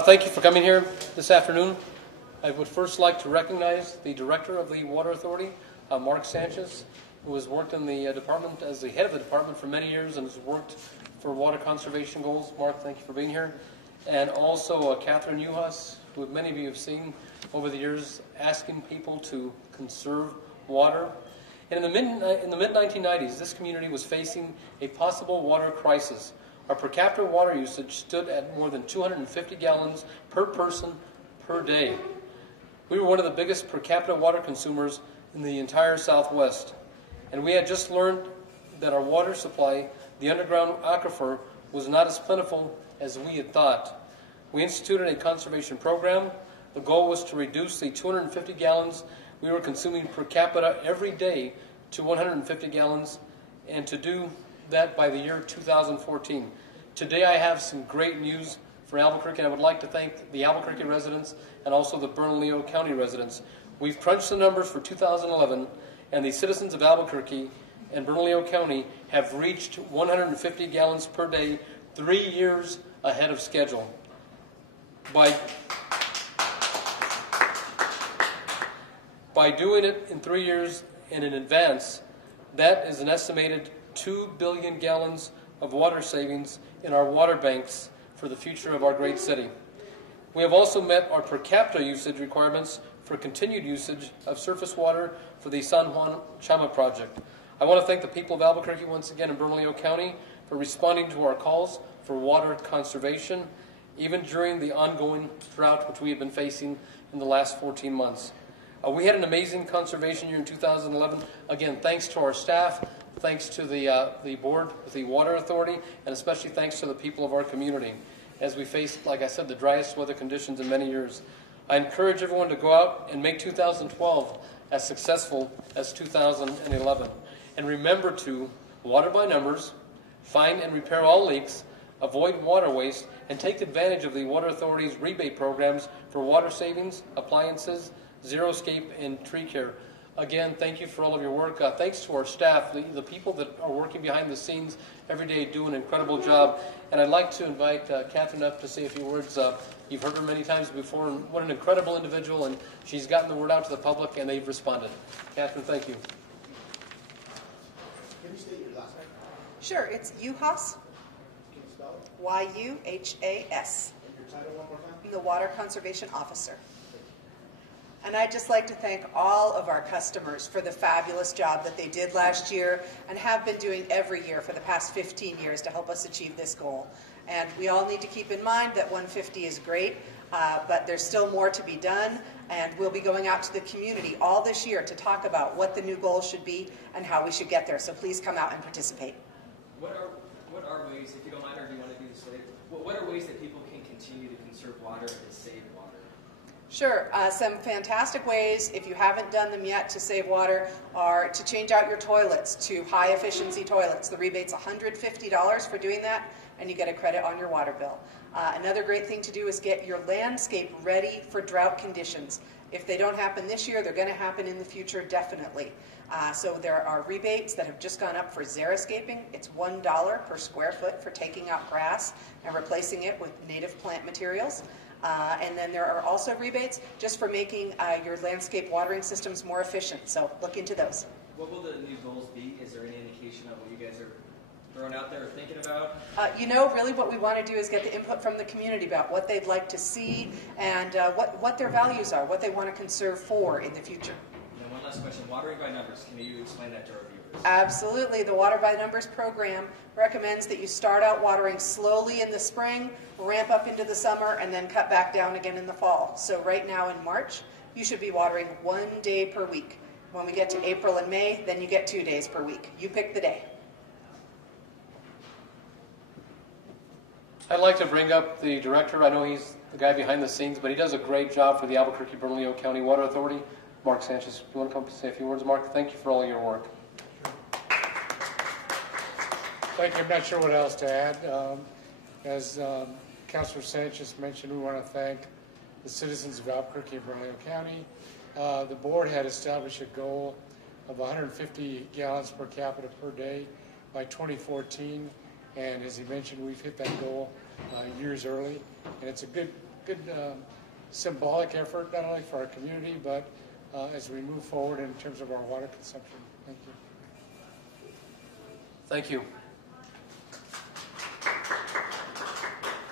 Thank you for coming here this afternoon. I would first like to recognize the Director of the Water Authority, Mark Sanchez, who has worked in the department as the head of the department for many years and has worked for water conservation goals. Mark, thank you for being here. And also Catherine Uhas, who many of you have seen over the years, asking people to conserve water. And in the mid-1990s, this community was facing a possible water crisis. Our per capita water usage stood at more than 250 gallons per person per day. We were one of the biggest per capita water consumers in the entire Southwest. And we had just learned that our water supply, the underground aquifer, was not as plentiful as we had thought. We instituted a conservation program. The goal was to reduce the 250 gallons we were consuming per capita every day to 150 gallons, and to do that by the year 2014. Today I have some great news for Albuquerque, and I would like to thank the Albuquerque residents and also the Bernalillo County residents. We've crunched the numbers for 2011, and the citizens of Albuquerque and Bernalillo County have reached 150 gallons per day 3 years ahead of schedule. By doing it in 3 years and in advance, that is an estimated 2 billion gallons of water savings in our water banks for the future of our great city. We have also met our per capita usage requirements for continued usage of surface water for the San Juan Chama project. I want to thank the people of Albuquerque once again in Bernalillo County for responding to our calls for water conservation, even during the ongoing drought which we have been facing in the last 14 months. We had an amazing conservation year in 2011. Again, thanks to our staff, thanks to the board, the Water Authority, and especially thanks to the people of our community as we faced, like I said, the driest weather conditions in many years. I encourage everyone to go out and make 2012 as successful as 2011. And remember to water by numbers, find and repair all leaks, avoid water waste, and take advantage of the Water Authority's rebate programs for water savings, appliances, zero-scape, and tree care. Again, thank you for all of your work. Thanks to our staff, the people that are working behind the scenes every day do an incredible job. And I'd like to invite Catherine up to say a few words. You've heard her many times before, and what an incredible individual, and she's gotten the word out to the public, and they've responded. Catherine, thank you. Can you state your last name? Sure, it's Uhas. Can you spell it? Y-U-H-A-S. And your title one more time? I'm the Water Conservation Officer. And I'd just like to thank all of our customers for the fabulous job that they did last year and have been doing every year for the past 15 years to help us achieve this goal. And we all need to keep in mind that 150 is great, but there's still more to be done, and we'll be going out to the community all this year to talk about what the new goals should be and how we should get there. So please come out and participate. What are ways, if you don't mind, or do you want to do this later, what are ways that people can continue to conserve water and to save water? Sure. Some fantastic ways, if you haven't done them yet, to save water are to change out your toilets to high-efficiency toilets. The rebate's $150 for doing that, and you get a credit on your water bill. Another great thing to do is get your landscape ready for drought conditions. If they don't happen this year, they're going to happen in the future, definitely. So there are rebates that have just gone up for xeriscaping. It's $1 per square foot for taking out grass and replacing it with native plant materials. And then there are also rebates just for making your landscape watering systems more efficient. So look into those. What will the new goals be? Is there any indication of what you guys are throwing out there or thinking about? Really what we want to do is get the input from the community about what they'd like to see and what their values are, what they want to conserve for in the future. And then one last question, watering by numbers. Can you explain that to our viewers? Absolutely. The Water by Numbers program recommends that you start out watering slowly in the spring, ramp up into the summer, and then cut back down again in the fall. So right now in March, you should be watering 1 day per week. When we get to April and May, then you get 2 days per week. You pick the day. I'd like to bring up the director. I know he's the guy behind the scenes, but he does a great job for the Albuquerque-Bernalillo County Water Authority. Mark Sanchez, do you want to come say a few words? Mark, thank you for all your work. Thank you. I'm not sure what else to add. As Councilor Sanchez mentioned, we want to thank the citizens of Albuquerque and Bernalillo County. The board had established a goal of 150 gallons per capita per day by 2014, and as he mentioned, we've hit that goal years early, and it's a good good symbolic effort, not only for our community, but as we move forward in terms of our water consumption. Thank you. Thank you.